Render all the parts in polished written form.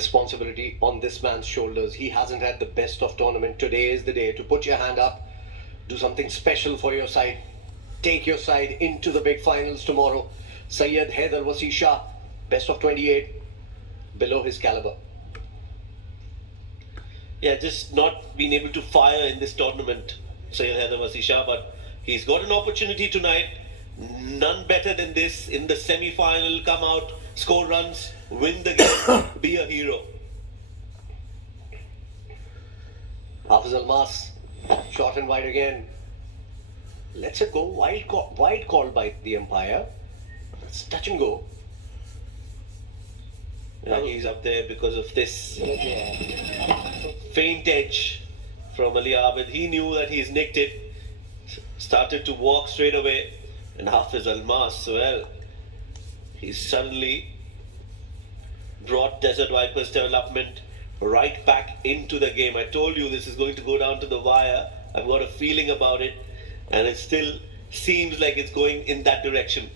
responsibility on this man's shoulders. He hasn't had the best of tournament. Today is the day to put your hand up, do something special for your side, take your side into the big finals tomorrow. Syed, Haider versus Shah, best of 28, below his caliber. Yeah, just not being able to fire in this tournament, Syed Haider versus Shah, but he's got an opportunity tonight. None better than this in the semi-final. Come out, score runs, win the game, be a hero. Hafiz Almas, short and wide again. Let's it go. Wide call by the umpire. It's touch and go. Yeah, he's up there because of this faint edge from Ali Ahmed. He knew that he's nicked it. Started to walk straight away. And Hafiz Almas, well, he's suddenly brought Desert Vipers Development right back into the game. I told you this is going to go down to the wire. I've got a feeling about it, and it still seems like it's going in that direction.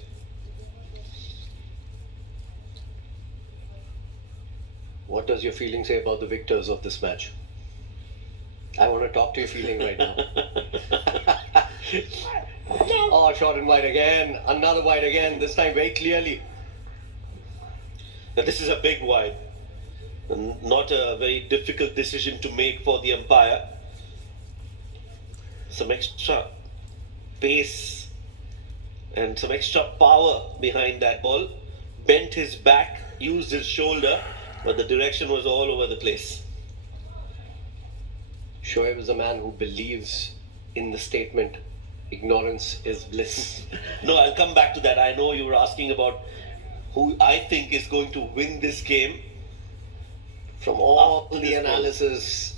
What does your feeling say about the victors of this match? I want to talk to your feeling right now. Oh, short and wide again. Another wide again, this time very clearly. Now this is a big wide. Not a very difficult decision to make for the umpire. Some extra pace and some extra power behind that ball. Bent his back, used his shoulder, but the direction was all over the place. Shoaib is a man who believes in the statement, ignorance is bliss. No, I'll come back to that. I know you were asking about who I think is going to win this game. From all the analysis,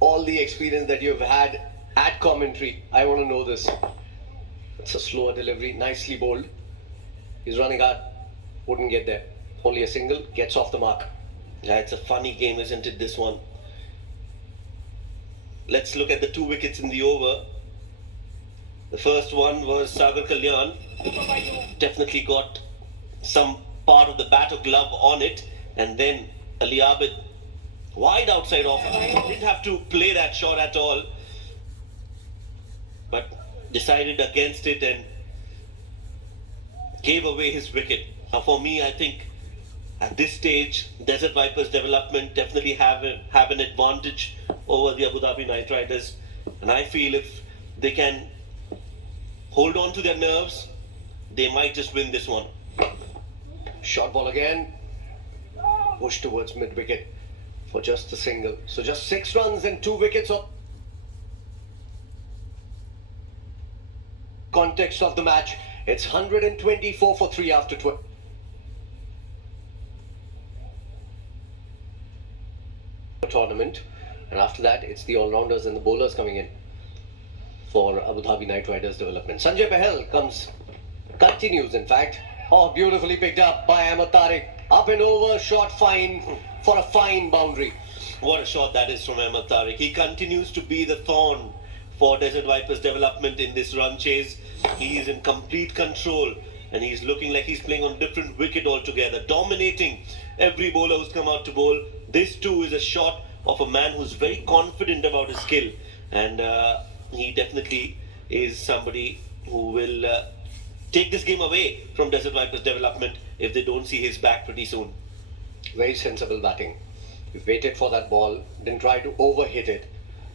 all the experience that you've had at commentary, I want to know this. It's a slower delivery, nicely bowled. He's running hard, wouldn't get there. Only a single, gets off the mark. Yeah, it's a funny game, isn't it, this one? Let's look at the 2 wickets in the over. The first one was Sagar Kalyan. Definitely got some part of the bat or glove on it. And then Ali Ahmed, wide outside off. Didn't have to play that shot at all, but decided against it and gave away his wicket. Now for me, I think at this stage, Desert Vipers Development definitely have an advantage over the Abu Dhabi Night Riders. And I feel if they can hold on to their nerves, they might just win this one. Short ball again. Push towards mid-wicket for just a single. So just 6 runs and 2 wickets of context of the match. It's 124 for 3 after 12. Tournament, and after that it's the all-rounders and the bowlers coming in for Abu Dhabi Night Riders Development. Sanjay Pahel continues in fact. Oh, beautifully picked up by Ahmed Tariq. Up and over, shot fine for a fine boundary. What a shot that is from Ahmed Tariq. He continues to be the thorn for Desert Vipers Development in this run chase. He is in complete control and he's looking like he's playing on a different wicket altogether, dominating every bowler who's come out to bowl. This too is a shot of a man who's very confident about his skill, and he definitely is somebody who will take this game away from Desert Vipers Development if they don't see his back pretty soon. Very sensible batting. He waited for that ball, didn't try to overhit it.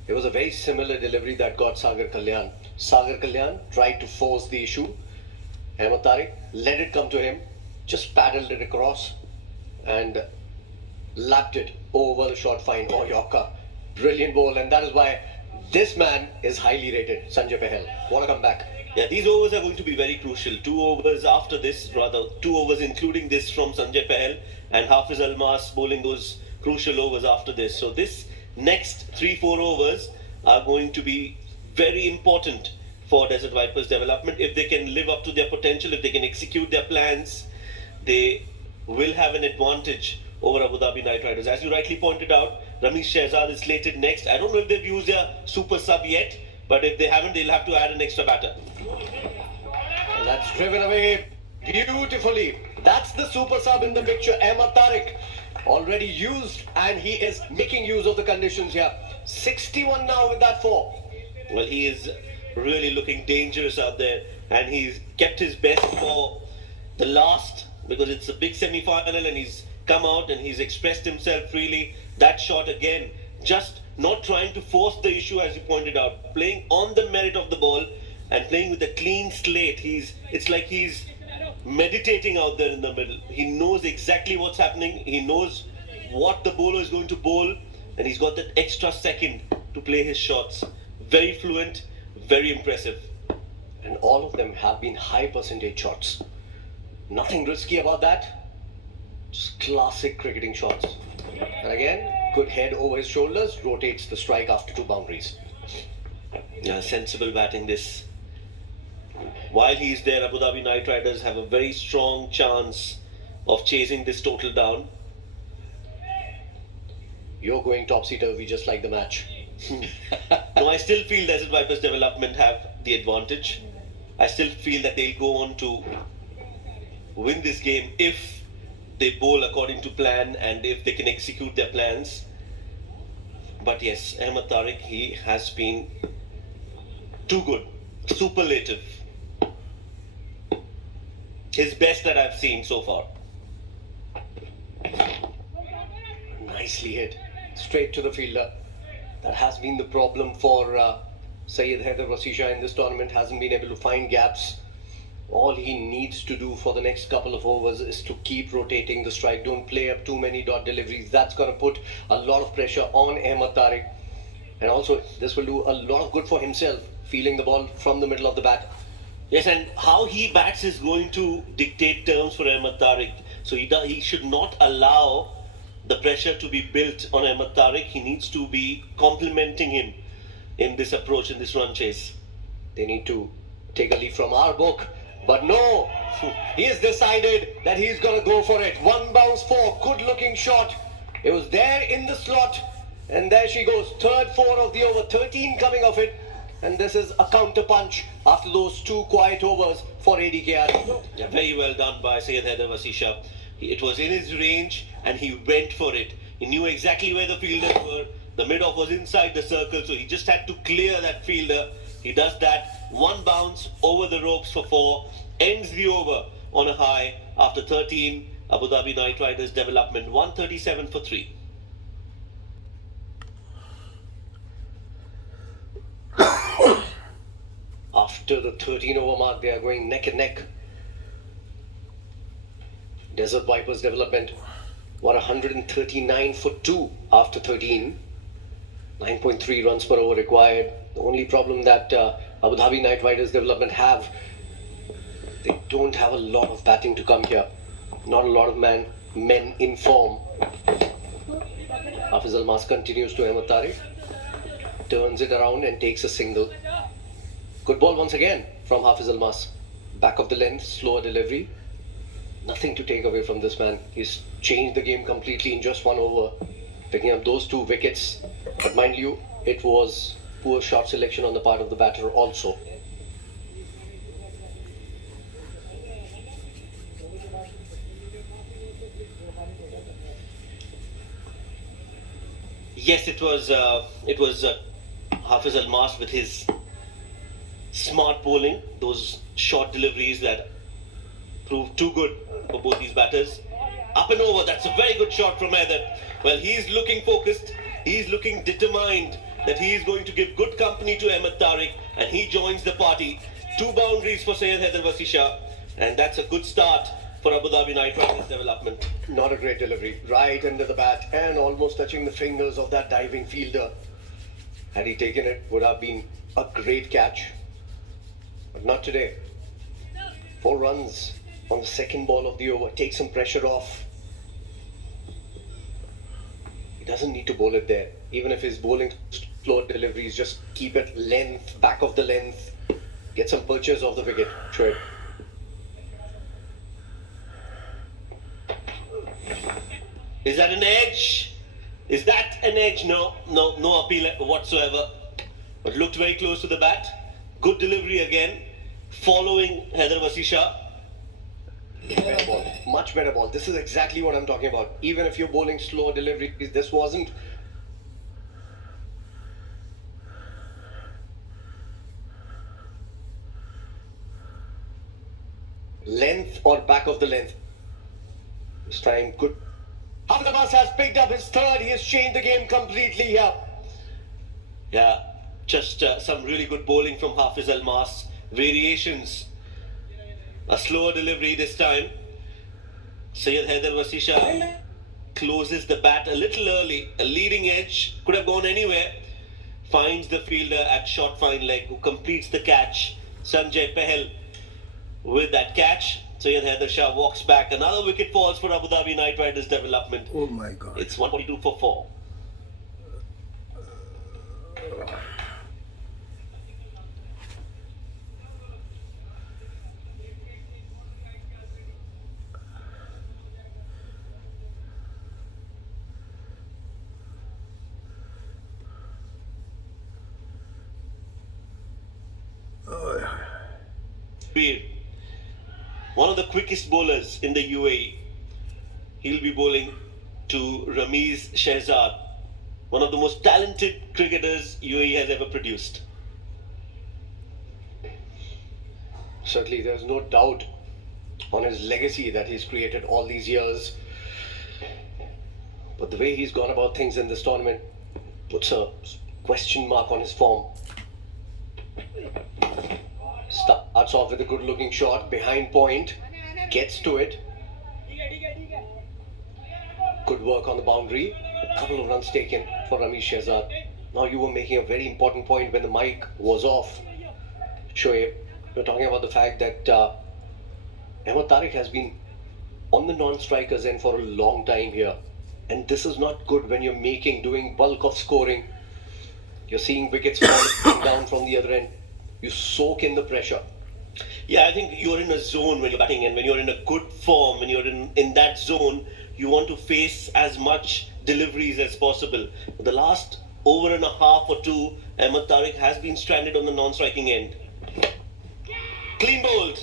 It was a very similar delivery that got Sagar Kalyan. Sagar Kalyan tried to force the issue. Ahmed Tariq let it come to him, just paddled it across and lapped it over the short fine. Oh, Yorker. Brilliant ball, and that is why this man is highly rated, Sanjay Pahel. What a comeback. Yeah, these overs are going to be very crucial. 2 overs after this, rather 2 overs including this from Sanjay Pahel, and Hafiz Almas bowling those crucial overs after this. So this next 3-4 overs are going to be very important for Desert Vipers Development. If they can live up to their potential, if they can execute their plans, they will have an advantage over Abu Dhabi Night Riders. As you rightly pointed out, Ramesh Shehzad is slated next. I don't know if they've used their super sub yet, but if they haven't, they'll have to add an extra batter. And that's driven away beautifully. That's the super sub in the picture, Ahmed Tariq. already used, and he is making use of the conditions here. 61 now with that 4. Well, he is really looking dangerous out there, and he's kept his best for the last, because it's a big semi-final, and he's come out and he's expressed himself really. That shot again, just not trying to force the issue, as you pointed out, playing on the merit of the ball and playing with a clean slate. It's like he's meditating out there in the middle. He knows exactly what's happening. He knows what the bowler is going to bowl, and he's got that extra second to play his shots. Very fluent, very impressive. And all of them have been high percentage shots. Nothing risky about that. Just classic cricketing shots. And again, good head over his shoulders, rotates the strike after 2 boundaries. Yeah, sensible batting this. While he's there, Abu Dhabi Knight Riders have a very strong chance of chasing this total down. You're going topsy-turvy just like the match. No, I still feel Desert Vipers Development have the advantage. I still feel that they'll go on to win this game if they bowl according to plan and if they can execute their plans. But yes, Ahmed Tariq, he has been too good, superlative. His best that I've seen so far. Nicely hit, straight to the fielder. That has been the problem for Syed Haider in this tournament. Hasn't been able to find gaps. All he needs to do for the next couple of overs is to keep rotating the strike. Don't play up too many dot deliveries. That's going to put a lot of pressure on Ahmed Tariq. And also, this will do a lot of good for himself, feeling the ball from the middle of the bat. Yes, and how he bats is going to dictate terms for Ahmed Tariq. So he should not allow the pressure to be built on Ahmed Tariq. He needs to be complementing him in this approach, in this run chase. They need to take a leaf from our book. But no, he has decided that he's going to go for it. 1 bounce 4, good looking shot. It was there in the slot. And there she goes, third 4 of the over, 13 coming off it. And this is a counter punch after those 2 quiet overs for ADKR. Yeah, very well done by Syed Haider. It was in his range and he went for it. He knew exactly where the fielders were. The mid-off was inside the circle, so he just had to clear that fielder. He does that. 1 bounce over the ropes for 4. Ends the over on a high after 13. Abu Dhabi Knight Riders Development 137 for 3. After the 13 over mark, they are going neck and neck. Desert Vipers Development were 139 for 2 after 13. 9.3 runs per over required. The only problem that Abu Dhabi Knight Riders Development have, they don't have a lot of batting to come here. Not a lot of men in form. Hafiz Almas continues to Ahmed Tariq. Turns it around and takes a single. Good ball once again from Hafiz Almas. Back of the length, slower delivery. Nothing to take away from this man. He's changed the game completely in just 1 over. Picking up those 2 wickets. But mind you, it was poor shot selection on the part of the batter also. Yes, it was Hafiz Almas with his smart bowling, those short deliveries that proved too good for both these batters. Up and over, that's a very good shot from Haider. Well, he's looking focused, he's looking determined that he is going to give good company to Ahmed Tariq, and he joins the party. 2 boundaries for Syed Haider, and that's a good start for Abu Dhabi Knight Riders Development. Not a great delivery, right under the bat and almost touching the fingers of that diving fielder. Had he taken it, would have been a great catch. But not today. 4 runs on the second ball of the over. Take some pressure off. He doesn't need to bowl it there. Even if he's bowling slow deliveries, just keep it length, back of the length. Get some purchase off the wicket. Trade. Is that an edge? Is that an edge? No appeal whatsoever. But looked very close to the bat. Good delivery again, following Haider. Fair ball. Much better ball. This is exactly what I'm talking about. Even if you're bowling slow deliveries, this wasn't length or back of the length. This time, good. Ahmed has picked up his third. He has changed the game completely here. Yeah, just some really good bowling from Hafiz Almas. Variations. A slower delivery this time. Syed Haider Wasisha closes the bat a little early. A leading edge, could have gone anywhere. Finds the fielder at short fine leg who completes the catch. Sanjay Pahel with that catch. Syed Haider Shah walks back. Another wicket falls for Abu Dhabi Knight Riders development. Oh my God. It's 142 for 4. One of the quickest bowlers in the UAE. He'll be bowling to Ramiz Shehzad, one of the most talented cricketers UAE has ever produced. Certainly, there's no doubt on his legacy that he's created all these years. But the way he's gone about things in this tournament puts a question mark on his form. Starts off with a good looking shot behind point, gets to it. Good work on the boundary. A couple of runs taken for Ramiz Shehzad. Now you were making a very important point when the mic was off. Shoaib, you're talking about the fact that Ahmed Tariq has been on the non-strikers end for a long time here. And this is not good when you're doing bulk of scoring. You're seeing wickets falling down from the other end. You soak in the pressure. Yeah, I think you're in a zone when you're batting, and when you're in a good form, when you're in that zone, you want to face as much deliveries as possible. The last over and a half or two, Ahmed Tariq has been stranded on the non-striking end. Clean bowled.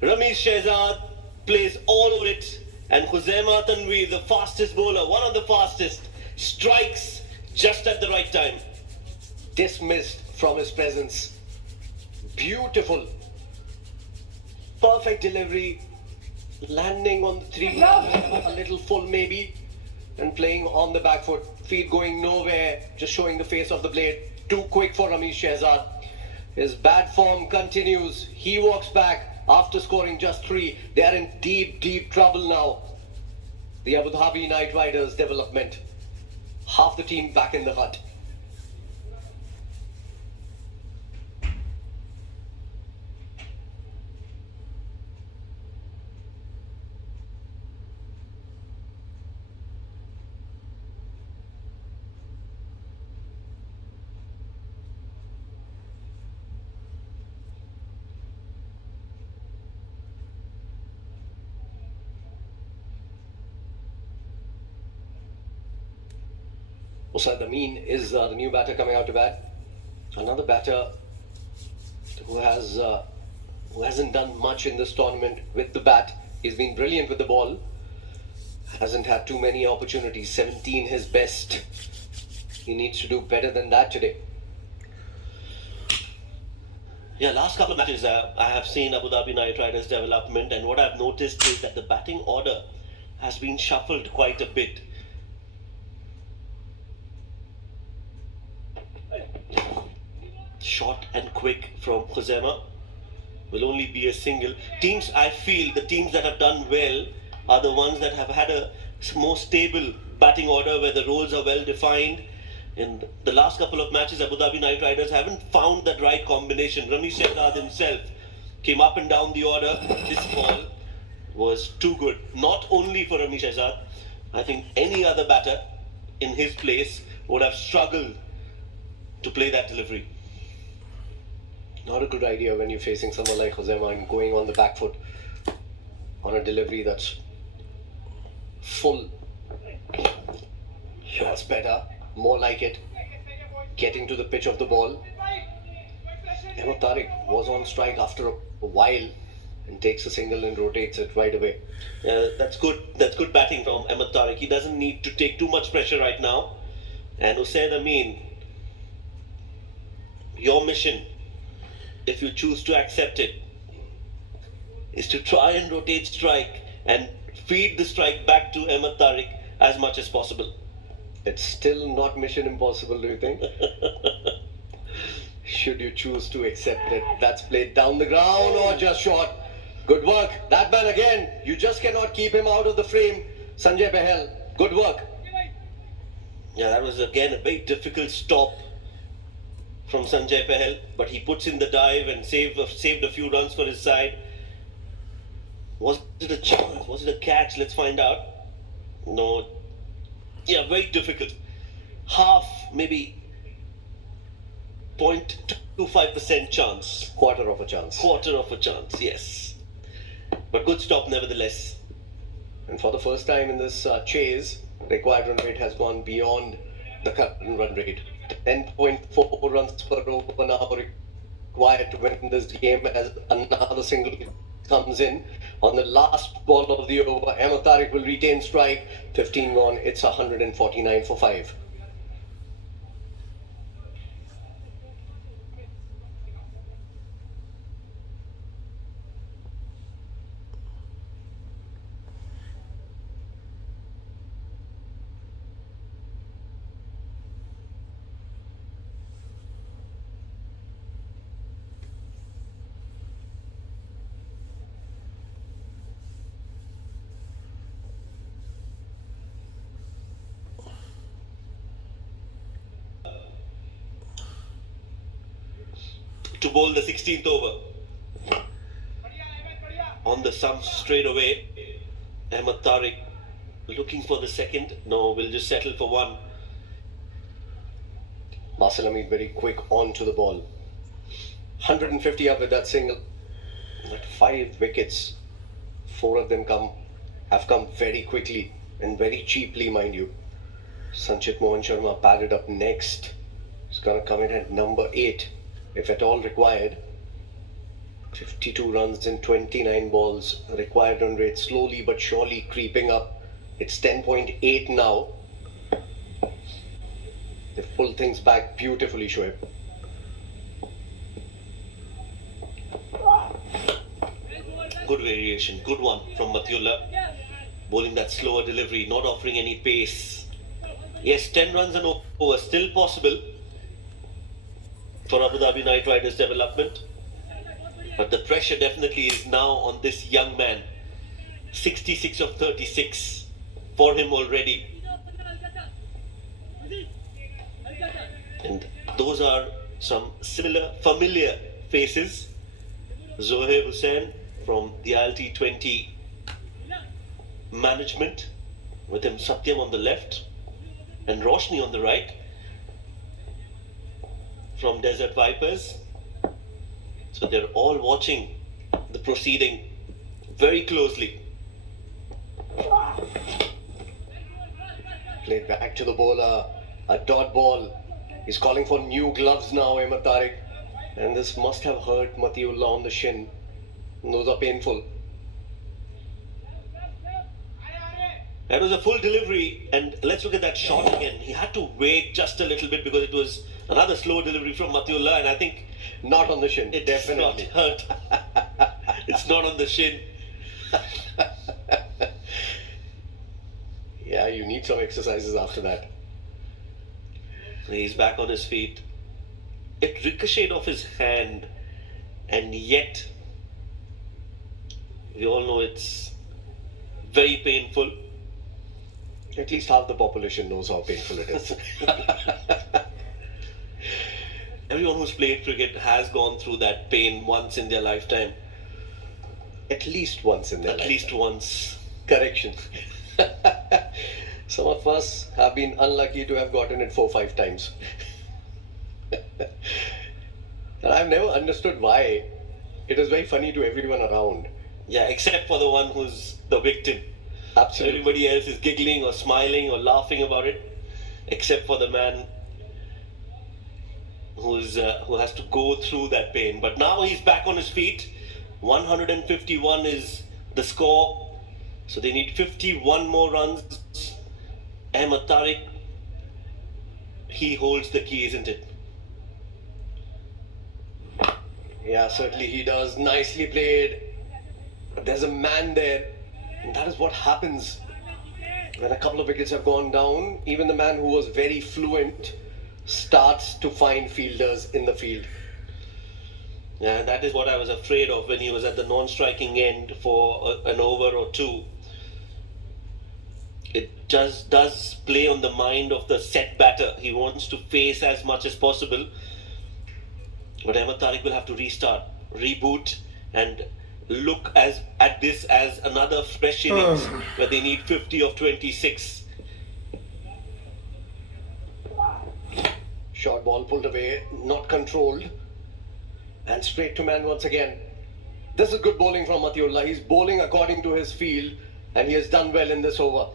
Ramiz Shehzad plays all over it, and Khuzaima Tanveer, the fastest bowler, one of the fastest, strikes just at the right time. Dismissed from his presence. Beautiful. Perfect delivery. Landing on the three, a little full maybe, and playing on the back foot. Feet going nowhere, just showing the face of the blade. Too quick for Ramiz Shehzad. His bad form continues. He walks back after scoring just 3. They are in deep, deep trouble now. The Abu Dhabi Knight Riders development. Half the team back in the hut. Syed is the new batter coming out to bat. Another batter who hasn't done much in this tournament with the bat. He's been brilliant with the ball. Hasn't had too many opportunities. 17 his best. He needs to do better than that today. Yeah, last couple of matches I have seen Abu Dhabi Knight Riders development, and what I've noticed is that the batting order has been shuffled quite a bit. Short and quick from Khuzaima. Will only be a single. I feel the teams that have done well are the ones that have had a more stable batting order where the roles are well defined. In the last couple of matches, Abu Dhabi Knight Riders haven't found that right combination. Ramiz Shehzad himself came up and down the order. This ball was too good. Not only for Ramiz Shehzad, I think any other batter in his place would have struggled to play that delivery. Not a good idea when you're facing someone like Khuzaima and going on the back foot on a delivery that's full. That's better. More like it. Getting to the pitch of the ball. Ahmed Tariq was on strike after a while. and takes a single and rotates it right away. That's good. That's good batting from Ahmed Tariq. He doesn't need to take too much pressure right now. And Hussain Amin, your mission, if you choose to accept it, is to try and rotate strike and feed the strike back to Ahmed Tariq as much as possible. It's still not mission impossible, do you think? Should you choose to accept it. That's played down the ground or just short. Good work. That man again. You just cannot keep him out of the frame. Sanjay Bahel. Good work. Yeah, that was again a very difficult stop from Sanjay Pahel, but he puts in the dive and saved a few runs for his side. Was it a chance? Was it a catch? Let's find out. No. Yeah, very difficult. Half, maybe 0.25% chance. Quarter of a chance. Quarter of a chance, yes. But good stop nevertheless. And for the first time in this chase, required run rate has gone beyond the current run rate. 10.4 runs per over now required to win this game as another single comes in. On the last ball of the over, Ahmed Tariq will retain strike. 15 gone, it's 149 for 5. To bowl the 16th over. On the stump straight away, Ahmed Tariq looking for the second. No, we'll just settle for one. Marcel Hamid very quick on to the ball. 150 up with that single. But 5 wickets. 4 of them have come very quickly and very cheaply, mind you. Sanchit Mohan Sharma padded up next. He's gonna come in at number 8. If at all required. 52 runs in 29 balls. Required run rate slowly but surely creeping up. It's 10.8 now. They pull things back beautifully, Shoaib. Good variation, good one from Matiullah. Bowling that slower delivery, not offering any pace. Yes, 10 runs and over, still possible for Abu Dhabi Knight Riders development. But the pressure definitely is now on this young man. 66 of 36 for him already. And those are some familiar faces. Zohaib Hussain from the ILT20 management, with him Satyam on the left and Roshni on the right from Desert Vipers. So they're all watching the proceeding very closely. Played back to the bowler, a dot ball. He's calling for new gloves now, Ahmed Tariq. And this must have hurt Matiullah on the shin. Those are painful. That was a full delivery, and let's look at that shot again. He had to wait just a little bit because it was another slow delivery from Matiullah, and I think not on the shin. It's definitely not hurt. It's not on the shin. Yeah, you need some exercises after that. He's back on his feet. It ricocheted off his hand, and yet we all know it's very painful. At least half the population knows how painful it is. Everyone who's played cricket has gone through that pain once in their lifetime. At least once in their lifetime. At least once. Correction. Some of us have been unlucky to have gotten it 4 or 5 times. And I've never understood why. It is very funny to everyone around. Yeah, except for the one who's the victim. Absolutely. Everybody else is giggling or smiling or laughing about it, except for the man who has to go through that pain. But now he's back on his feet. 151 is the score. So they need 51 more runs. Ahmed Tariq, he holds the key, isn't it? Yeah, certainly he does. Nicely played. But there's a man there. And that is what happens when a couple of wickets have gone down. Even the man who was very fluent starts to find fielders in the field. Yeah, that is what I was afraid of when he was at the non-striking end for an over or two. It just does play on the mind of the set batter. He wants to face as much as possible. But Ahmed Tariq will have to restart, reboot, and look at this as another fresh innings where they need 50 of 26. Short ball pulled away, not controlled. And straight to man once again. This is good bowling from Matiullah. He's bowling according to his field, and he has done well in this over.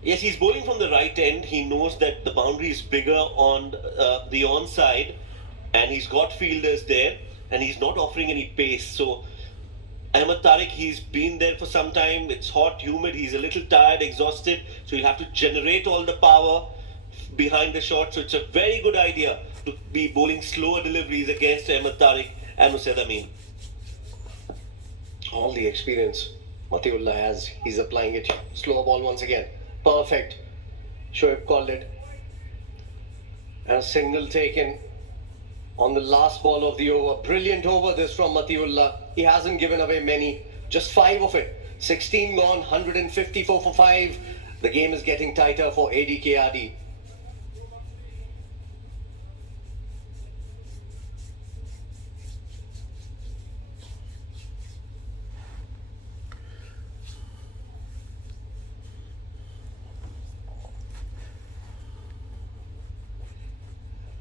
Yes, he's bowling from the right end. He knows that the boundary is bigger on the onside, and he's got fielders there, and he's not offering any pace. So Ahmed Tariq, he's been there for some time. It's hot, humid. He's a little tired, exhausted. So he'll have to generate all the power behind the shot. So it's a very good idea to be bowling slower deliveries against Ahmed Tariq and Musayed Amin. All the experience Matiullah has, he's applying it. Slower ball once again. Perfect. Shoaib called it. And a single taken on the last ball of the over. Brilliant over this from Matiullah. He hasn't given away many. Just 5 of it. 16 gone, 154 for 5. The game is getting tighter for ADKRD.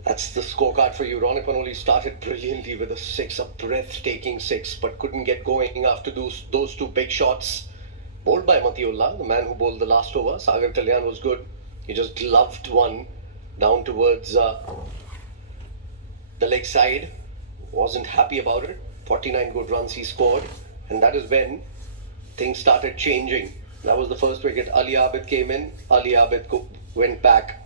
That's the scorecard for you. Ronak only started brilliantly with a 6, a breathtaking 6, but couldn't get going after those two big shots. Bowled by Matiullah, the man who bowled the last over. Sagar Kalyan was good. He just gloved one down towards the leg side. Wasn't happy about it. 49 good runs he scored. And that is when things started changing. That was the first wicket. Ali Abid came in. Ali Abid went back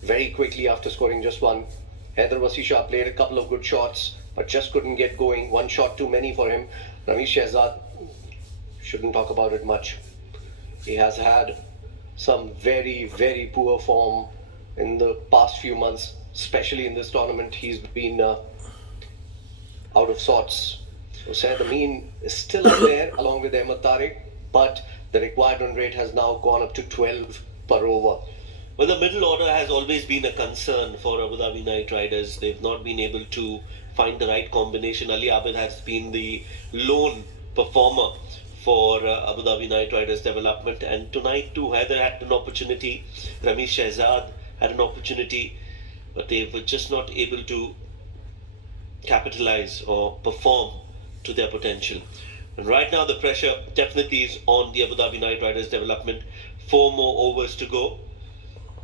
very quickly after scoring just one. Haider Shah played a couple of good shots, but just couldn't get going. One shot too many for him. Ramesh Shehzad, shouldn't talk about it much. He has had some very, very poor form in the past few months, especially in this tournament. He's been out of sorts. So Syed Amin is still up there along with Ahmed Tariq, but the required run rate has now gone up to 12 per over. Well, the middle order has always been a concern for Abu Dhabi Knight Riders. They've not been able to find the right combination. Ali Abid has been the lone performer for Abu Dhabi Knight Riders development. And tonight too, Haider had an opportunity. Ramesh Shehzad had an opportunity. But they were just not able to capitalize or perform to their potential. And right now the pressure definitely is on the Abu Dhabi Knight Riders development. 4 more overs to go.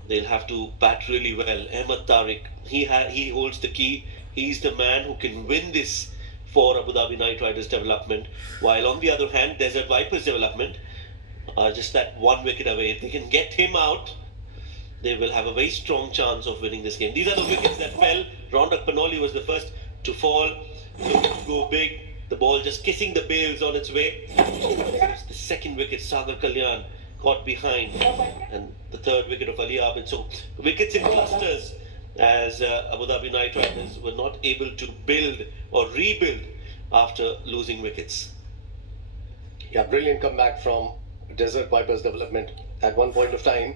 They'll have to bat really well. Ahmed Tariq, he holds the key. He's the man who can win this for Abu Dhabi Knight Riders development. While on the other hand, Desert Vipers development, just that 1 wicket away. If they can get him out, they will have a very strong chance of winning this game. These are the wickets that fell. Ronak Panoli was the first to fall, to go big. The ball just kissing the bails on its way. It's the second wicket, Sagar Kalyan caught behind, and the third wicket of Ali Abid. So wickets in clusters as Abu Dhabi Knight Riders were not able to build or rebuild after losing wickets. Yeah, brilliant comeback from Desert Vipers development. At one point of time,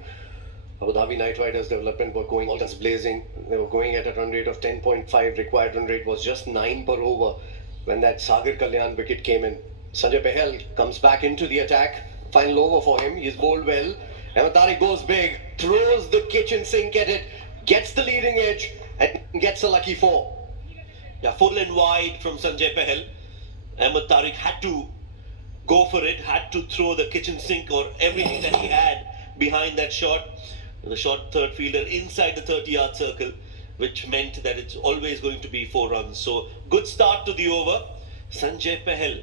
Abu Dhabi Knight Riders development were going guns blazing. They were going at a run rate of 10.5. Required run rate was just 9 per over when that Sagar Kalyan wicket came in. Sanjay Pahel comes back into the attack. Final over for him. He's bowled well. Ahmed Tariq goes big, throws the kitchen sink at it, gets the leading edge, and gets a lucky 4. Yeah, full and wide from Sanjay Pahel. Ahmed Tariq had to go for it, had to throw the kitchen sink or everything that he had behind that shot. The short third fielder inside the 30-yard circle, which meant that it's always going to be 4 runs. So good start to the over. Sanjay Pahel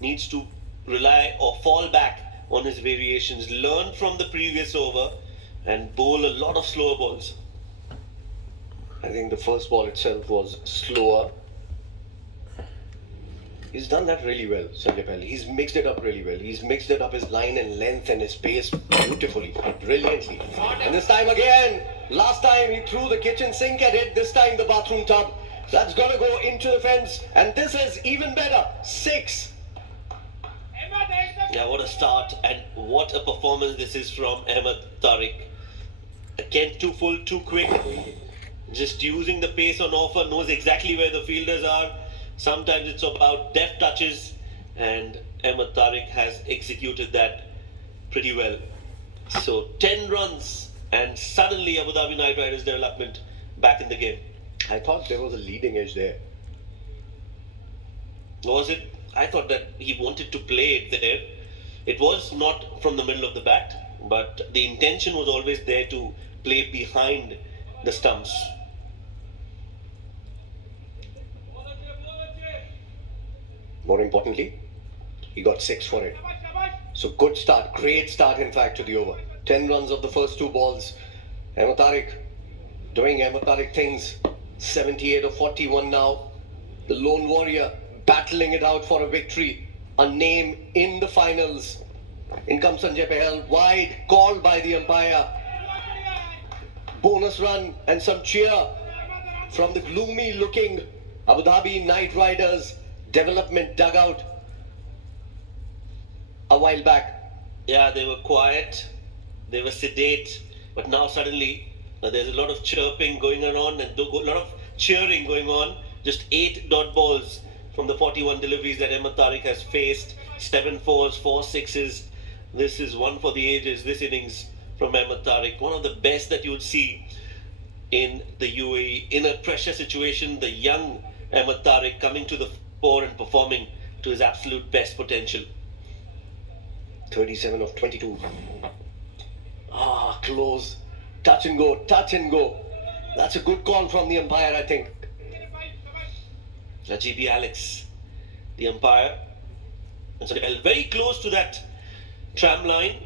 needs to rely or fall back on his variations, learn from the previous over, and bowl a lot of slower balls. I think the first ball itself was slower. He's done that really well, Sanjay Pahel. He's mixed it up really well. He's mixed it up his line and length and his pace beautifully, brilliantly. And this time again, last time he threw the kitchen sink at it, this time the bathroom tub. That's gonna go into the fence, and this is even better. 6. Yeah, what a start and what a performance this is from Ahmed Tariq. Again, too full, too quick. Just using the pace on offer, knows exactly where the fielders are. Sometimes it's about deft touches, and Ahmed Tariq has executed that pretty well. So 10 runs, and suddenly Abu Dhabi Knight Riders Development back in the game. I thought there was a leading edge there. Was it? I thought that he wanted to play it there. It was not from the middle of the bat, but the intention was always there to play behind the stumps. More importantly, he got 6 for it. So good start, great start in fact to the over. 10 runs of the first 2 balls. Ahmed Tariq doing Ahmed Tariq things. 78 of 41 now. The lone warrior battling it out for a victory. A name in the finals. In comes Sanjay Pahel, wide, called by the umpire. Bonus run and some cheer from the gloomy looking Abu Dhabi Knight Riders Development dugout a while back. Yeah, they were quiet, they were sedate, but now suddenly there's a lot of chirping going on and a lot of cheering going on. Just 8 dot balls from the 41 deliveries that Ahmed Tariq has faced. 7 fours, 4 sixes. This is one for the ages, this innings from Ahmed Tariq. One of the best that you would see in the UAE. In a pressure situation, the young Ahmed Tariq coming to the fore and performing to his absolute best potential. 37 of 22. Close. Touch and go, touch and go. That's a good call from the umpire, I think. GB Alex, the umpire. And so very close to that tram line,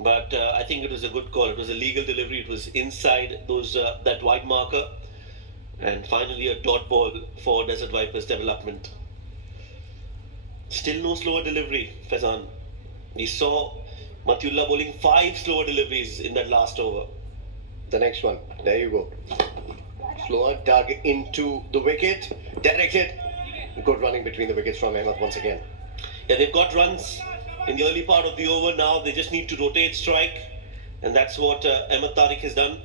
but I think it was a good call. It was a legal delivery. It was inside those that wide marker. And finally a dot ball for Desert Vipers Development. Still no slower delivery, Faizan. We saw Matiullah bowling 5 slower deliveries in that last over. The next one, there you go. Slower, dug into the wicket, directed. Good running between the wickets from Ahmed once again. Yeah, they've got runs in the early part of the over now. They just need to rotate strike, and that's what Ahmed Tariq has done.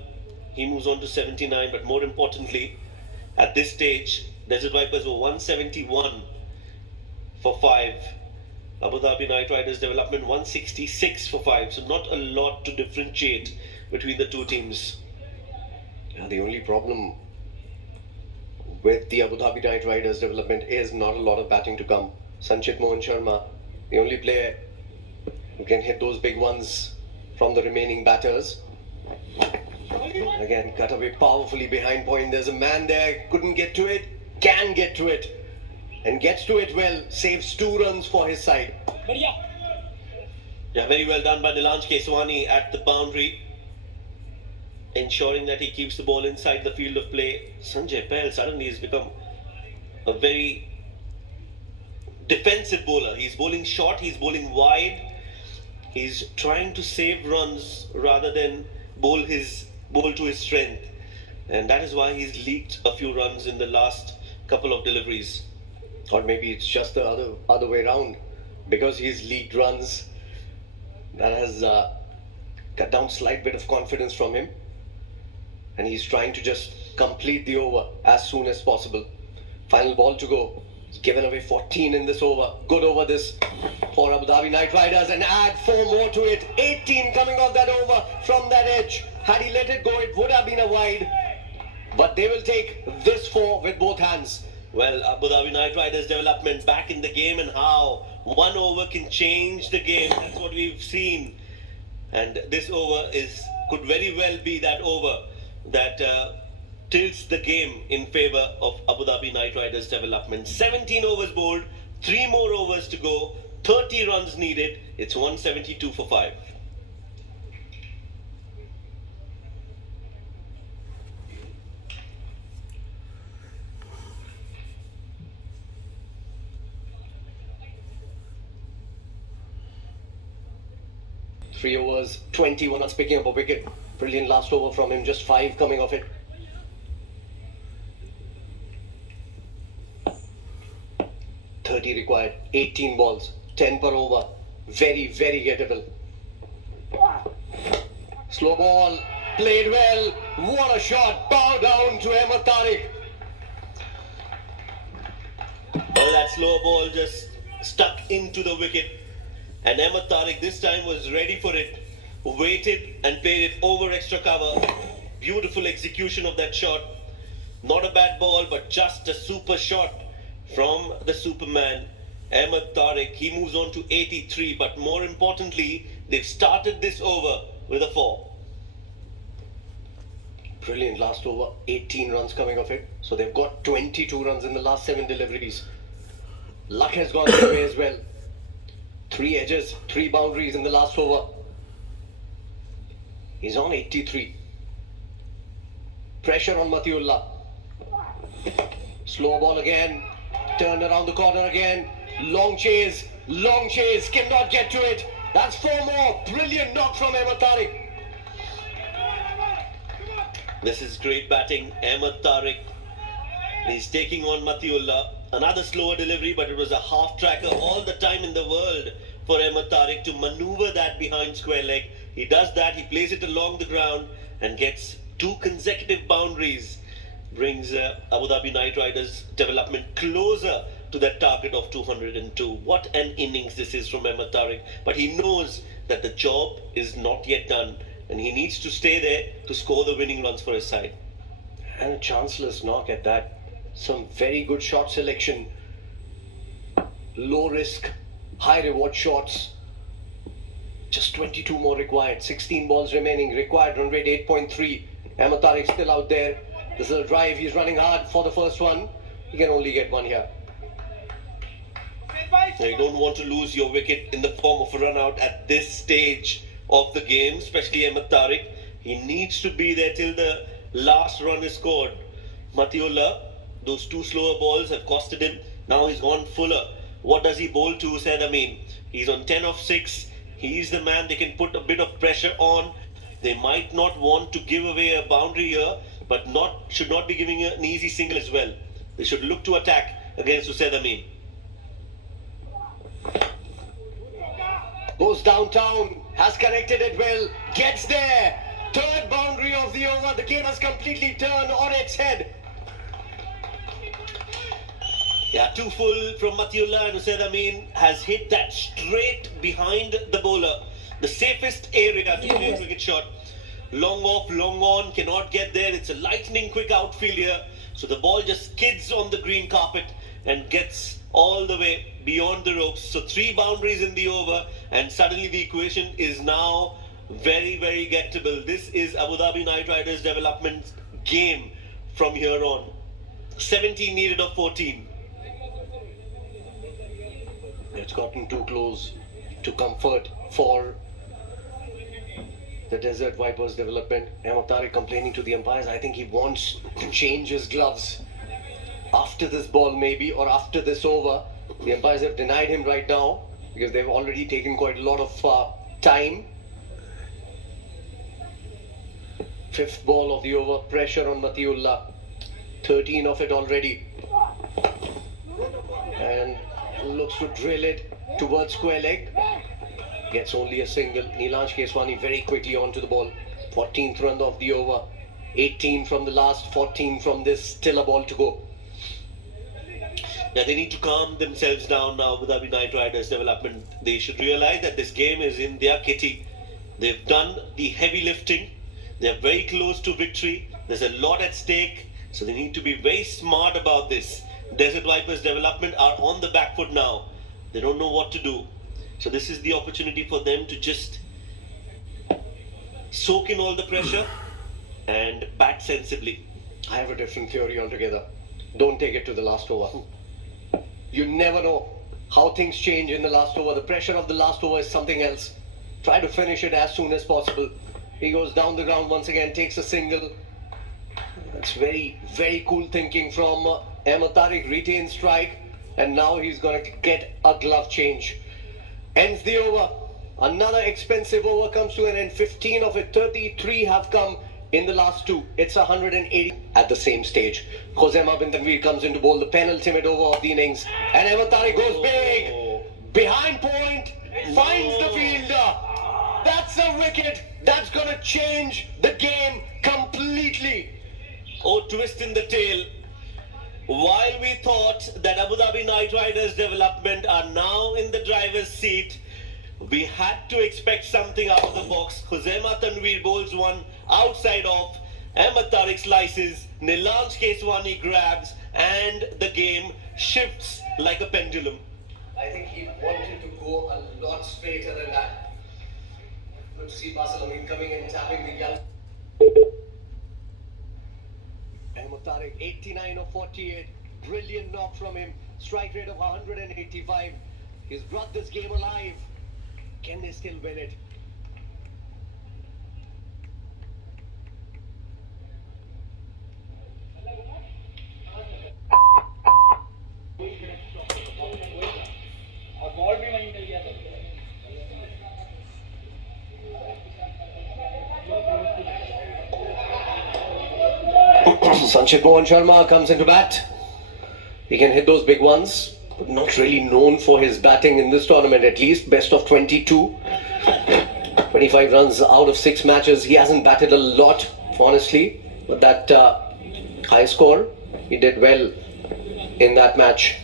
He moves on to 79, but more importantly, at this stage, Desert Vipers were 171 for 5. Abu Dhabi Knight Riders Development 166 for 5. So not a lot to differentiate between the two teams. Yeah, the only problem with the Abu Dhabi Knight Riders Development is not a lot of batting to come. Sanchit Mohan Sharma, the only player who can hit those big ones from the remaining batters. Again, cut away powerfully behind point. There's a man there, couldn't get to it, can get to it, and gets to it well, saves 2 runs for his side. Yeah, very well done by Nilanj Keswani at the boundary, ensuring that he keeps the ball inside the field of play. Sanjay Pahel suddenly has become a very defensive bowler. He's bowling short, he's bowling wide, he's trying to save runs rather than bowl to his strength, and that is why he's leaked a few runs in the last couple of deliveries. Or maybe it's just the other way around. Because he's leaked runs, that has cut down slight bit of confidence from him, and he's trying to just complete the over as soon as possible. Final ball to go. He's given away 14 in this over. Good over this for Abu Dhabi Knight Riders, and add 4 more to it. 18 coming off that over from that edge. Had he let it go, it would have been a wide, but they will take this 4 with both hands. Well, Abu Dhabi Knight Riders Development back in the game, and how 1 over can change the game. That's what we've seen, and this over could very well be that over that tilts the game in favor of Abu Dhabi Knight Riders Development. 17 overs bowled, 3 more overs to go, 30 runs needed. It's 172 for 5. Three overs, 21 runs, picking up a wicket. Brilliant last over from him, just 5 coming off it. Required, 18 balls, 10 per over. Very, very gettable. Slow ball, played well. What a shot. Bow down to Ahmed Tariq. Well, that slow ball just stuck into the wicket. And Ahmed Tariq this time was ready for it. Waited and played it over extra cover. Beautiful execution of that shot. Not a bad ball, but just a super shot from the Superman, Ahmed Tariq. He moves on to 83, but more importantly, they've started this over with a 4. Brilliant last over, 18 runs coming off it. So they've got 22 runs in the last 7 deliveries. Luck has gone their way as well. 3 edges, 3 boundaries in the last over. He's on 83. Pressure on Matiullah. Slow ball again. Turn around the corner again. Long chase, cannot get to it. That's 4 more. Brilliant knock from Ahmed Tariq. This is great batting. Ahmed Tariq. He's taking on Matiullah. Another slower delivery, but it was a half tracker. All the time in the world for Ahmed Tariq to maneuver that behind square leg. He does that. He plays it along the ground and gets 2 consecutive boundaries. Brings Abu Dhabi Knight Riders development closer to that target of 202. What an innings this is from Ahmed Tariq. But he knows that the job is not yet done and he needs to stay there to score the winning runs for his side. And a chanceless knock at that. Some very good shot selection. Low risk, high reward shots. Just 22 more required. 16 balls remaining. Required run rate 8.3. Ahmed Tariq still out there. This is a drive. He's running hard for the first one. He can only get 1 here. Now, you don't want to lose your wicket in the form of a run out at this stage of the game, especially Ahmed Tariq. He needs to be there till the last run is scored. Matiullah, those 2 slower balls have costed him. Now he's gone fuller. What does he bowl to, Syed? He's on 10 of 6. He's the man they can put a bit of pressure on. They might not want to give away a boundary here, but should not be giving an easy single as well. They should look to attack against Syed. Goes downtown, has connected it well, gets there. 3rd boundary of the over. The game has completely turned on its head. Yeah, 2 full from Matiullah, and Syed has hit that straight behind the bowler. The safest area to play a cricket shot. Long off, long on, cannot get there. It's a lightning quick outfield here. So the ball just skids on the green carpet and gets all the way beyond the ropes. So 3 boundaries in the over, and suddenly the equation is now very, very gettable. This is Abu Dhabi Knight Riders development game from here on. 17 needed of 14. It's gotten too close to comfort for the Desert Vipers development. Ahmed Tariq complaining to the umpires. I think he wants to change his gloves after this ball maybe, or after this over. The umpires have denied him right now because they've already taken quite a lot of time. 5th ball of the over. Pressure on Matiullah. 13 of it already. And looks to drill it towards square leg. Gets only a single. Neelansh Keswani very quickly onto the ball. 14th run of the over. 18 from the last, 14 from this. Still a ball to go. Yeah, they need to calm themselves down now with Abu Dhabi Knight Riders development. They should realize that this game is in their kitty. They've done the heavy lifting. They're very close to victory. There's a lot at stake. So they need to be very smart about this. Desert Vipers development are on the back foot now. They don't know what to do. So this is the opportunity for them to just soak in all the pressure and bat sensibly. I have a different theory altogether. Don't take it to the last over. You never know. how things change in the last over. The pressure of the last over is something else. Try to finish it as soon as possible. He goes down the ground once again, takes a single. That's very, very cool thinking from Ahmed. Tariq retains strike, and now he's going to get a glove change. Ends the over. Another expensive over comes to an end. 15 of it, 33 have come in the last two. It's 180 at the same stage. Khuzaimah bin Tanveer comes in to bowl the penultimate over of the innings, and Ahmed Tariq goes big. Behind point, finds the fielder. That's a wicket. That's going to change the game completely. Oh, twist in the tail. While we thought that Abu Dhabi Knight Riders development are now in the driver's seat, we had to expect something out of the box. Khuzaimah Tanveer bowls one outside off. Ahmed Tariq slices. Nilanj Keswani grabs, and the game shifts like a pendulum. I think he wanted to go a lot straighter than that. Good to see Basalameen coming in, tapping the young. Ahmed Tariq, 89 of 48. Brilliant knock from him. Strike rate of 185. He's brought this game alive. Can they still win it? Sanchit Mohan Sharma comes into bat. He can hit those big ones, but not really known for his batting in this tournament, at least. Best of 22. 25 runs out of 6 matches. He hasn't batted a lot, honestly, but that high score, he did well in that match.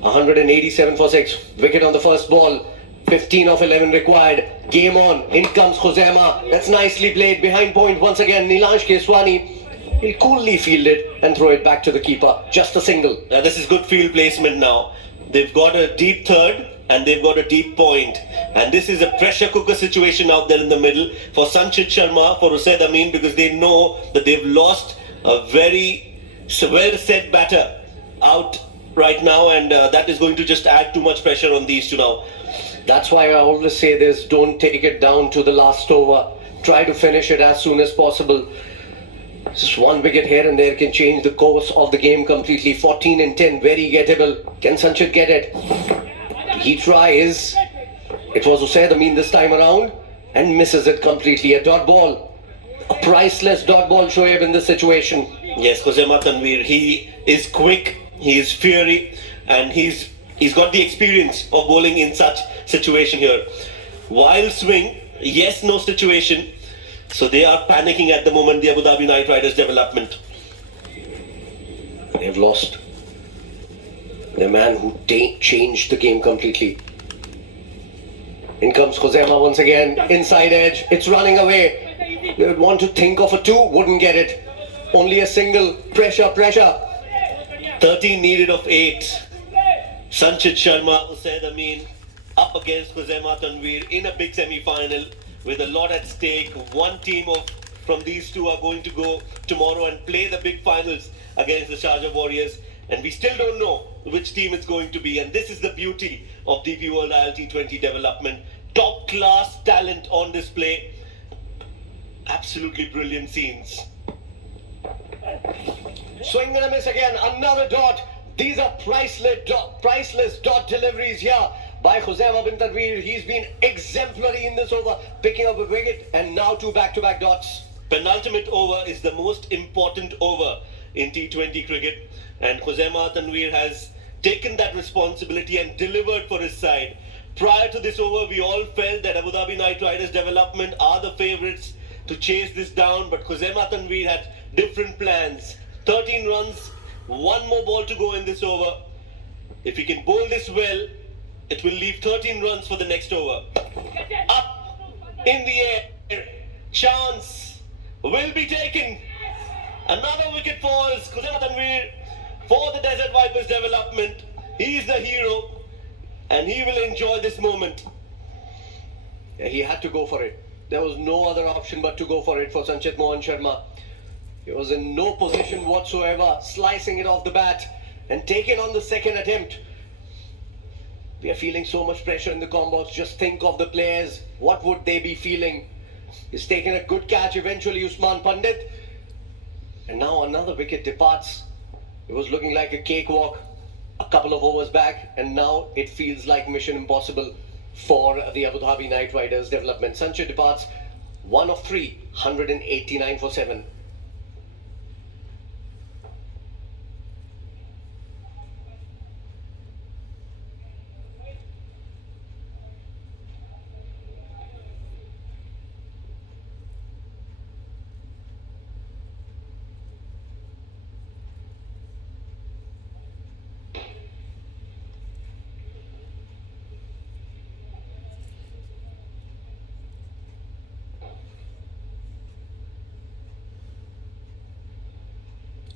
187 for 6. Wicket on the first ball. 15 of 11 required. Game on. In comes Khuzaimah. That's nicely played. Behind point once again. Nilanj Keswani. He'll coolly field it and throw it back to the keeper. Just a single. This is good field placement now. They've got a deep third and they've got a deep point. And this is a pressure cooker situation out there in the middle for Sanchit Sharma, for Syed Amin, because they know that they've lost a very well set batter out right now, and that is going to just add too much pressure on these two now. That's why I always say this: don't take it down to the last over. Try to finish it as soon as possible. Just one wicket here and there can change the course of the game completely. 14 and 10, very gettable. Can Sanchit get it? He tries. It was Syed Amin this time around and misses it completely. A dot ball. A priceless dot ball, Shoaib, in this situation. Yes, Khuzaimah Tanveer, he is quick, he is fiery, and he's got the experience of bowling in such situation here. Wild swing, yes, no situation. So they are panicking at the moment, the Abu Dhabi Knight Riders development. They've lost the man who changed the game completely. In comes Khuzaimah once again, inside edge, it's running away. They would want to think of a 2, wouldn't get it. Only a single, pressure. 13 needed of 8. Sanchit Sharma, Syed Amin up against Khuzaimah Tanveer in a big semi-final with a lot at stake. One team from these two are going to go tomorrow and play the big finals against the Sharjah Warriors, and we still don't know which team it's going to be. And this is the beauty of DP World ILT20 development. Top class talent on display. Absolutely brilliant scenes. Swing and a miss again, another dot. These are priceless dot deliveries here by Khuzaimah bin Tanveer. He's been exemplary in this over, picking up a wicket, and now 2 back-to-back dots. Penultimate over is the most important over in T20 cricket, and Khuzaimah Tanveer has taken that responsibility and delivered for his side. Prior to this over, we all felt that Abu Dhabi Knight Riders development are the favourites to chase this down, but Khuzaimah Tanveer had different plans. 13 runs, one more ball to go in this over. If he can bowl this well, it will leave 13 runs for the next over. Up in the air, chance will be taken. Another wicket falls. Khuzaimah Tanveer for the Desert Vipers development. He is the hero and he will enjoy this moment. Yeah, he had to go for it. There was no other option but to go for it for Sanchit Mohan Sharma. He was in no position whatsoever, slicing it off the bat and taking on the second attempt. We are feeling so much pressure in the combos. Just think of the players. What would they be feeling? He's taken a good catch eventually, Usman Pandit. And now another wicket departs. It was looking like a cakewalk a couple of overs back, and now it feels like mission impossible for the Abu Dhabi Knight Riders development. Sanjay departs 1 of 3, 189 for 7.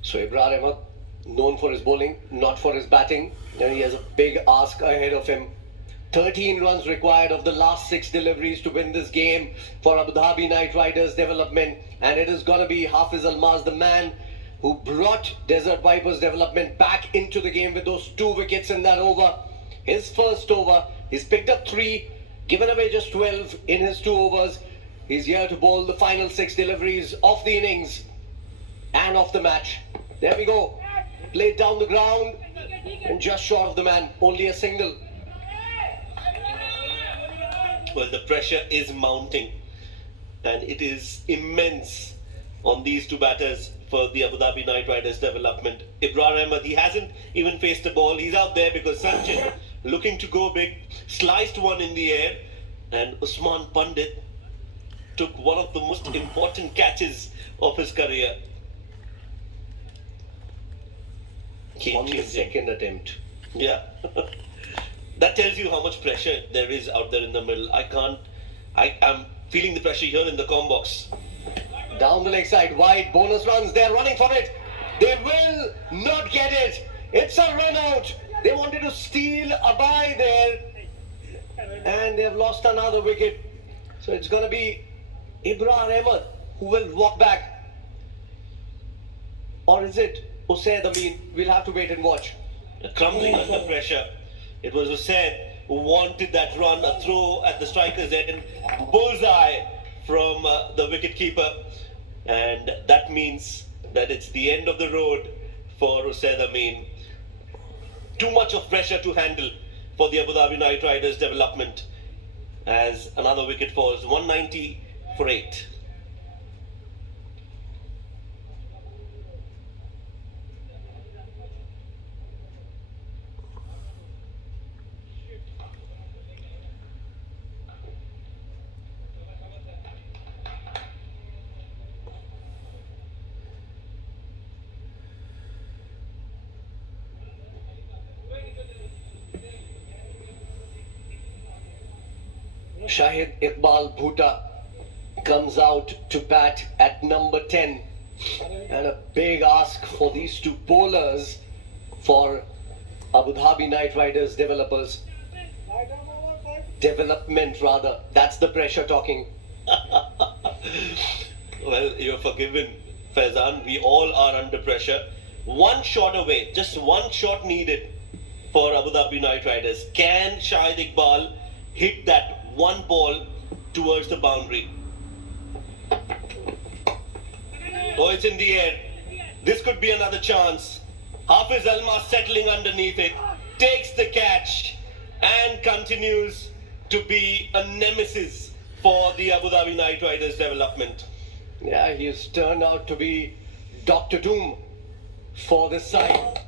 So Ibrahim Ahmed, known for his bowling, not for his batting, and he has a big ask ahead of him. 13 runs required of the last 6 deliveries to win this game for Abu Dhabi Knight Riders development, and it is going to be Hafiz Almaz, the man who brought Desert Vipers development back into the game with those 2 wickets in that over. His first over, he's picked up 3, given away just 12 in his 2 overs. He's here to bowl the final 6 deliveries of the innings and of the match. There we go. Played down the ground and just short of the man. Only a single. Well, the pressure is mounting and it is immense on these 2 batters for the Abu Dhabi Knight Riders development. Ibrahim Ahmed, he hasn't even faced a ball. He's out there because Sanjay, looking to go big, sliced one in the air, and Usman Pandit took one of the most important catches of his career. On the second attempt. Yeah. That tells you how much pressure there is out there in the middle. I'm feeling the pressure here in the com box. Down the leg side, wide, bonus runs, they're running for it. They will not get it. It's a run out. They wanted to steal a bye there, and they've lost another wicket. So it's going to be Ibrahim Ahmed who will walk back. Or is it Syed? We'll have to wait and watch. Crumbling under pressure. It was Syed who wanted that run, a throw at the striker's end, bullseye from the wicketkeeper, and that means that it's the end of the road for Syed. Too much of pressure to handle for the Abu Dhabi Knight Riders development as another wicket falls. 190 for 8. Shahid Iqbal Bhuta comes out to bat at number 10, and a big ask for these 2 bowlers for Abu Dhabi Knight Riders development rather. That's the pressure talking. Well, you're forgiven, Faizan. We all are under pressure. 1 shot away, just 1 shot needed for Abu Dhabi Knight Riders. Can Shahid Iqbal hit that 1 ball towards the boundary? Oh, it's in the air. This could be another chance. Hafiz Almaz settling underneath it, takes the catch and continues to be a nemesis for the Abu Dhabi Knight Riders development. Yeah, he's turned out to be Dr. Doom for this side.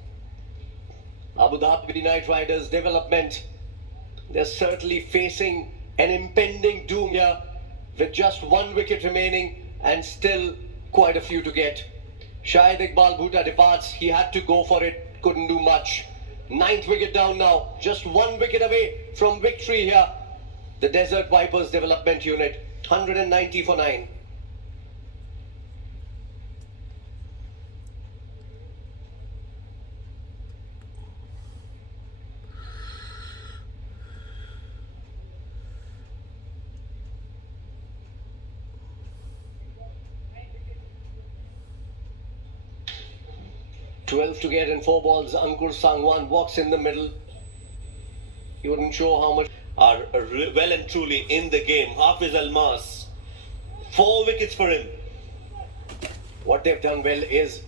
Abu Dhabi Knight Riders development. They're certainly facing an impending doom here with just 1 wicket remaining and still quite a few to get. Shahid Iqbal Bhuta departs. He had to go for it, couldn't do much. 9th wicket down now, just 1 wicket away from victory here. The Desert Vipers development unit, 190 for 9. 12 to get in 4 balls. Ankur Sangwan walks in the middle. He wouldn't show how much. Are well and truly in the game. Hafiz Almas, 4 wickets for him. What they've done well is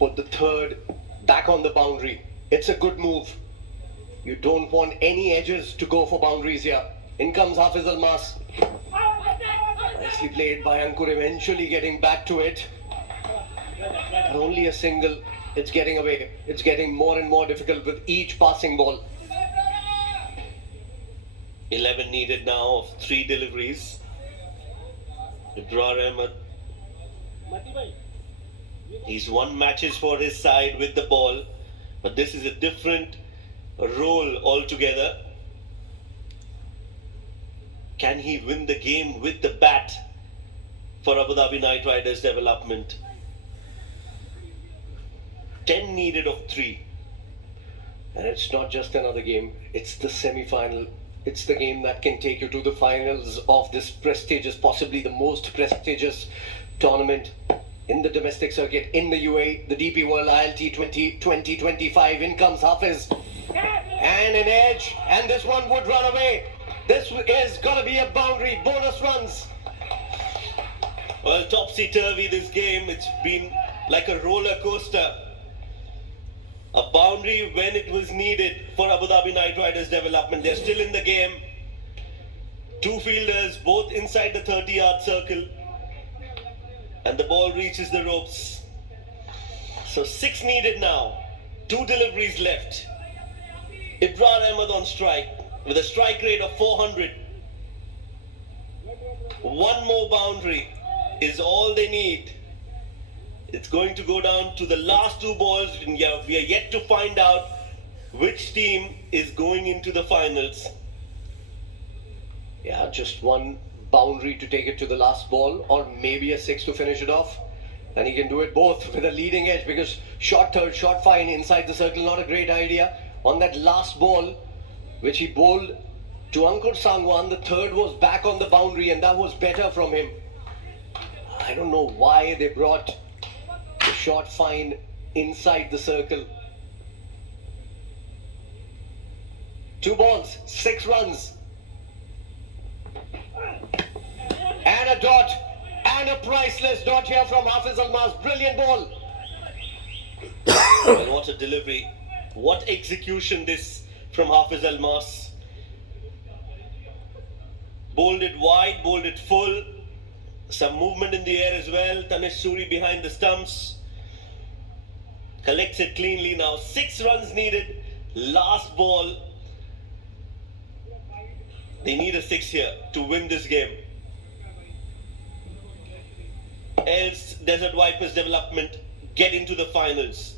put the third back on the boundary. It's a good move. You don't want any edges to go for boundaries here. In comes Hafiz Almas. Nicely played by Ankur, eventually getting back to it. But only a single. It's getting away. It's getting more and more difficult with each passing ball. 11 needed now of 3 deliveries. Ibrar Ahmed. He's won matches for his side with the ball, but this is a different role altogether. Can he win the game with the bat for Abu Dhabi Knight Riders development? 10 needed of 3. And it's not just another game, it's the semi-final. It's the game that can take you to the finals of this prestigious, possibly the most prestigious tournament in the domestic circuit in the UAE, the DP World ILT20 2025. In comes Hafiz. And an edge, and this one would run away. This is going to be a boundary, bonus runs. Well, topsy-turvy this game. It's been like a roller coaster. A boundary when it was needed for Abu Dhabi Knight Riders development. They're still in the game. 2 fielders, both inside the 30-yard circle. And the ball reaches the ropes. So 6 needed now. 2 deliveries left. Ibrar Ahmed on strike with a strike rate of 400. 1 more boundary is all they need. It's going to go down to the last 2 balls, and we are yet to find out which team is going into the finals. Yeah, just 1 boundary to take it to the last ball, or maybe a 6 to finish it off. And he can do it both with a leading edge, because short third, short fine inside the circle, not a great idea. On that last ball, which he bowled to Ankur Sangwan, the third was back on the boundary, and that was better from him. I don't know why they brought the short fine inside the circle. 2 balls, 6 runs. And a dot, and a priceless dot here from Hafiz Almas. Brilliant ball. Well, what a delivery. What execution this from Hafiz Almas. Bowled it wide, bowled it full. Some movement in the air as well. Tanish Suri behind the stumps. Collects it cleanly now. 6 runs needed. Last ball. They need a 6 here to win this game. Else Desert Vipers development get into the finals.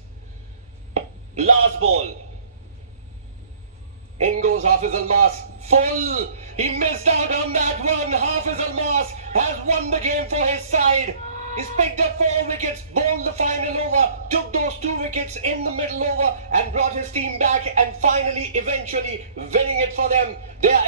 Last ball. In goes Hafiz Almas. Full. He missed out on that one. Hafiz Almas has won the game for his side. He's picked up 4 wickets, bowled the final over, took those 2 wickets in the middle over and brought his team back, and finally, eventually winning it for them. They are